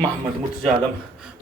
मोहम्मद मुर्तजा आलम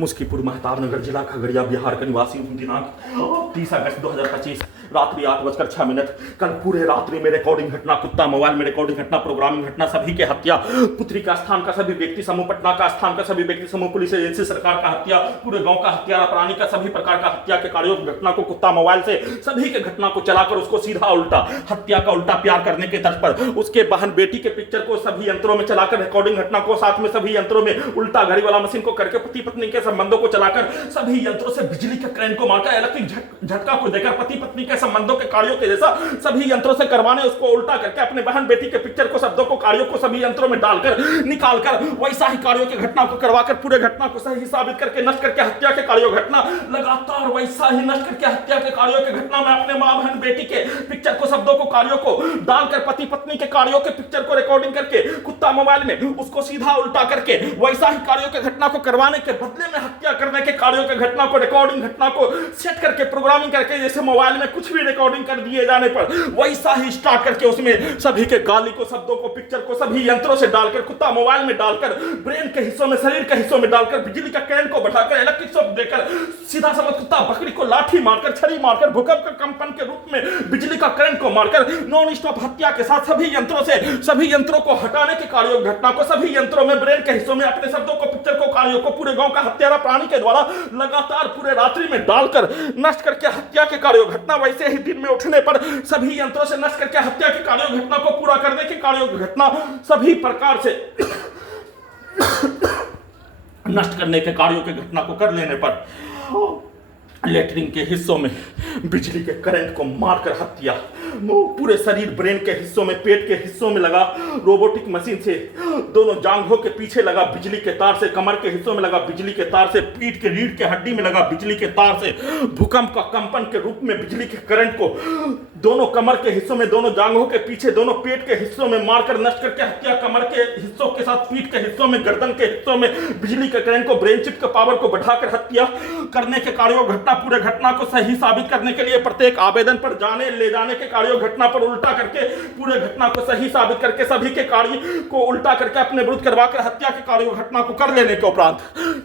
मुस्कीपुर महताब नगर जिला खगड़िया बिहार का निवासी हूँ। दिनांक 30 अगस्त 2025 रात्रि 8:06। कल पूरे रात्रि में रिकॉर्डिंग घटना, कुत्ता मोबाइल में रिकॉर्डिंग घटना, प्रोग्रामिंग घटना, सभी के हत्या, पुत्री का स्थान का सभी व्यक्ति समूह, पटना का स्थान का सभी व्यक्ति समूह, पुलिस एजेंसी, सरकार का हत्या, पूरे गांव का हत्यारा प्राणी का सभी प्रकार का हत्या के कार्यों की घटना को कुत्ता मोबाइल से सभी के घटना को चलाकर उसको सीधा उल्टा हत्या का उल्टा प्यार करने के तर्ज पर उसके बहन बेटी के पिक्चर को सभी यंत्रों में चलाकर रिकॉर्डिंग घटना को साथ में सभी यंत्रों में उल्टा घड़ी वाला मशीन को करके पति पत्नी के संबंधों को चलाकर सभी यंत्रों से बिजली के करंट को मारकर इलेक्ट्रिक झटका को देकर पति पत्नी के संबंधों के कार्यों के जैसा सभी यंत्रों से करवाने उसको उल्टा करके अपने बहन बेटी के पिक्चर को शब्दों को कार्यों को सभी यंत्रों में डालकर निकालकर वैसा ही कार्यों की घटना को करवाकर पूरे घटना को सही साबित करके नष्ट करके हत्या के कार्यों घटना लगातार वैसा ही नष्ट करके हत्या के कार्यों की घटना में अपने मां बहन बेटी के पिक्चर को शब्दों को कार्यों को डालकर पति पत्नी के कार्यों के पिक्चर को रिकॉर्डिंग करके कुत्ता मोबाइल में उसको सीधा उल्टा करके वैसा ही कार्यों की घटना को करवाने के बदले में हत्या करने के कार्यों की घटना को रिकॉर्डिंग घटना को सेट करके प्रोग्रामिंग करके जैसे मोबाइल में कुछ भी रिकॉर्डिंग कर दिए जाने पर वैसा ही स्टार्ट करके उसमें सभी के गाली को शब्दों को पिक्चर को सभी यंत्रों से डालकर कुत्ता मोबाइल में डालकर ब्रेन के हिस्सों में शरीर के हिस्सों में डालकर बिजली का करंट को बढ़ाकर इलेक्ट्रिक शॉक देकर सीधा समझ कुत्ता बकरी को लाठी मारकर छड़ी मारकर भूकंप के कंपन के रूप में बिजली का करंट को मारकर नॉन स्टॉप हत्या के साथ सभी यंत्रों से सभी यंत्रों को हटाने के कार्यों घटना को सभी यंत्रों में ब्रेन के हिस्सों में अपने शब्दों को पिक्चर को कार्यों को पूरे गांव का हत्यारा प्राणी के द्वारा लगातार पूरे रात्रि में डालकर नष्ट करके हत्या के कार्यों घटना वैसे ही दिन में उठने पर सभी यंत्रों से नष्ट करके हत्या के कार्यों घटना को पूरा करने के कार्यों घटना सभी प्रकार से नष्ट करने के कार्यों की घटना को कर लेने पर लेटरिन के हिस्सों में बिजली के करंट को मारकर हत्या, पूरे शरीर ब्रेन के हिस्सों में पेट के हिस्सों में लगा रोबोटिक मशीन से, दोनों जांघों के पीछे लगा बिजली के तार से, कमर के हिस्सों में लगा बिजली के तार से, पीठ के रीढ़ के हड्डी में लगा बिजली के तार से, भूकंप का कंपन के रूप में बिजली के करंट को दोनों कमर के हिस्सों में, दोनों जांघों के पीछे, दोनों पेट के हिस्सों में मारकर नष्ट करके हत्या, कमर के हिस्सों के साथ पीठ के हिस्सों में, गर्दन के हिस्सों में बिजली के करंट को ब्रेन चिप के पावर को बढ़ाकर हत्या करने के कार्यों घटना, पूरे घटना को सही साबित करने के लिए प्रत्येक आवेदन पर जाने ले जाने के कार्यों घटना पर उल्टा करके पूरे घटना को सही साबित करके सभी के कार्य को उल्टा करके अपने विरुद्ध करवाकर हत्या के कार्यों घटना को कर लेने के उपरांत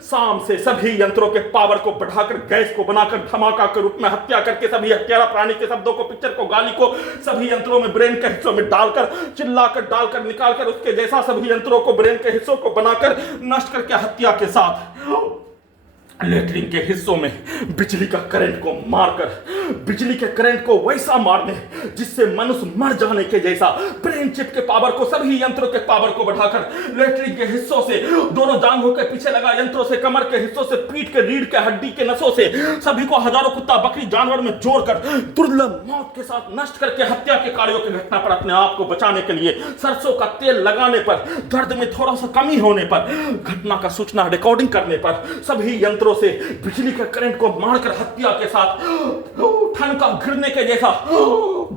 शाम से सभी यंत्रों के पावर को बढ़ाकर गैस को बनाकर धमाका के रूप में हत्या करके सभी हत्यारा प्राणी के शब्दों को पिक्चर को गाली को सभी यंत्रों में ब्रेन के हिस्सों में डालकर चिल्लाकर डालकर निकालकर उसके जैसा सभी यंत्रों को ब्रेन के हिस्सों को बनाकर नष्ट करके हत्या के साथ लेटरिन के हिस्सों में बिजली का करंट को मारकर बिजली के करंट को वैसा मारने जिससे मनुष्य मर जाने के जैसा ब्रेन चिप के पावर को सभी यंत्रों के पावर को बढ़ाकर लेटरिन के हिस्सों से, दोनों जांघों के पीछे लगा यंत्रों से, कमर के हिस्सों से, पीठ के रीढ़ के हड्डी के नसों से सभी को हजारों कुत्ता बकरी जानवर में जोड़कर दुर्लभ मौत के साथ नष्ट करके हत्या के कार्यों की घटना पर अपने आप को बचाने के लिए सरसों का तेल लगाने पर, दर्द में थोड़ा सा कमी होने पर, घटना का सूचना रिकॉर्डिंग करने पर सभी यंत्रों से बिजली के करंट को मारकर हत्या के साथ ठनका गिरने के जैसा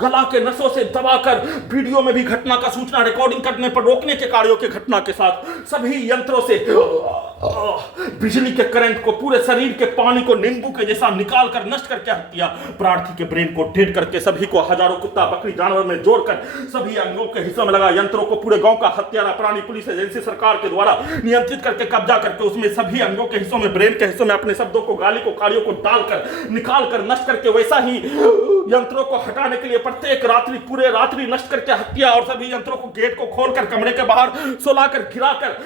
गला के नसों से दबाकर वीडियो में भी घटना का सूचना रिकॉर्डिंग करने पर रोकने के कार्यों के घटना के साथ सभी यंत्रों से बिजली के करंट को पूरे शरीर के पानी को नींबू के जैसा निकाल कर नष्ट करके हत्या, प्रार्थी के ब्रेन को डेड करके सभी को हजारों कुत्ता बकरी जानवर में जोड़कर सभी अंगों के हिस्सों में लगा यंत्रों को पूरे गांव का हत्यारा प्राणी पुलिस एजेंसी सरकार के द्वारा नियंत्रित करके कब्जा करके उसमें सभी अंगों के हिस्सों में ब्रेन के हिस्सों में अपने शब्दों को गाली को कार्यों को डालकर निकाल कर नष्ट करके वैसा ही यंत्रों को हटाने के लिए प्रत्येक रात्रि पूरे रात्रि नष्ट करके हत्या और सभी यंत्रों को गेट को खोलकर कमरे के बाहर सुलाकर गिराकर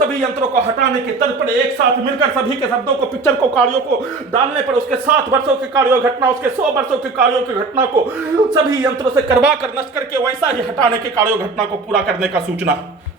सभी यंत्रों को हटाने के तर्ज पर एक साथ मिलकर सभी के शब्दों को पिक्चर को कार्यों को डालने पर उसके 7 वर्षों के कार्यों घटना, उसके 100 वर्षों के कार्यों की घटना को सभी यंत्रों से करवा कर नष्ट करके वैसा ही हटाने के कार्यों घटना को पूरा करने का सूचना